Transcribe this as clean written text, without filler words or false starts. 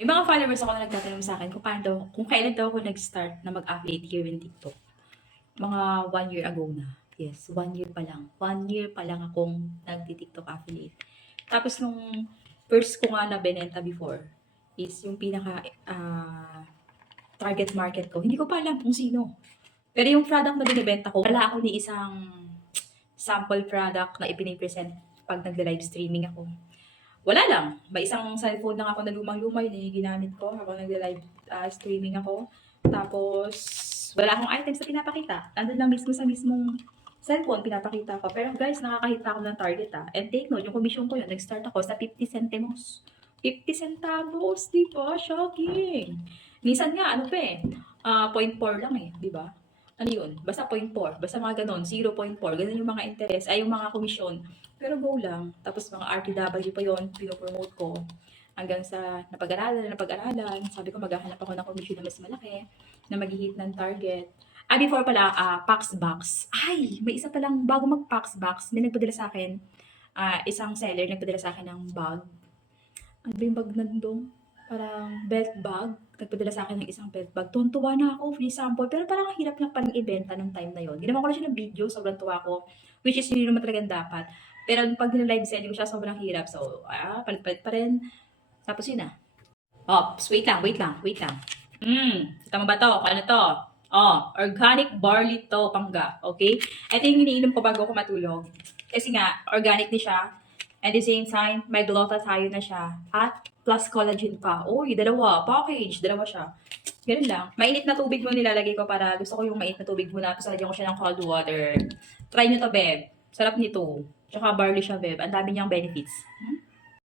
May mga followers ako na nagtatanong sa akin kung paano daw, kung kailan daw ako nag-start na mag-affiliate here in TikTok. Mga 1 year ago na. Yes, 1 year pa lang. 1 year pa lang akong nagti-TikTok affiliate. Tapos nung first ko nga na benenta before is yung pinaka target market ko. Hindi ko pa alam kung sino. Pero yung product na binibenta ko, wala ako ni isang sample product na ipinipresent pag nagla-live streaming ako. Wala lang. May isang cellphone lang ako na lumang-lumay na ginamit ko habang nagla-live streaming ako. Tapos, wala akong items na pinapakita. Nandun lang mismo sa mismong cellphone, pinapakita ko. Pero guys, nakakahit ako ng target And take note, yung commission ko yun, nag-start ako sa 50 centimos. 50 centavos, di ba? Shocking. Minsan nga, ano pa point 4 lang di ba? Ano yun? Basta 0.4. Basta mga ganon, 0.4. Ganun yung mga interest, ay yung mga komisyon. Pero go lang. Tapos mga RTW pa yon, pinopromote ko. Hanggang sa napag-aralan. Sabi ko maghahanap ako ng komisyon na mas malaki, na mag-hit ng target. Before pala, Pax Box. Ay, may isa palang bago mag-Pax Box. May nagpadala sa akin, isang seller nagpadala sa akin ng bag. Ano ba yung bag nandun? Parang belt bag. Nagpadala sa akin ng isang belt bag. Tuwan-tuwa na ako, free sample. Pero parang ang hirap niya palang ibenta ng time na yon. Ginawa ko na siya ng video, sobrang tuwa ko. Which is, hindi naman talagang dapat. Pero pag nila-live selling ko siya, sobrang hirap. So, palit-palit pa rin. Tapos yun na. Oh, wait lang, wait lang, wait lang. Tama ba to? Ano to? Oh, organic barley to, pangga. Okay? Ito yung iniinom ko bago ako matulog. Kasi nga, organic din siya. At the same time, may glutathione na siya. At plus collagen pa. Uy, dalawa. Package. Dalawa siya. Ganun lang. Mainit na tubig mo nilalagay ko para gusto ko yung mainit na tubig mo na. Tapos lagyan ko siya ng cold water. Try nyo to, Beb. Sarap nito. Tsaka barley siya, Beb. Ang dami niyang benefits.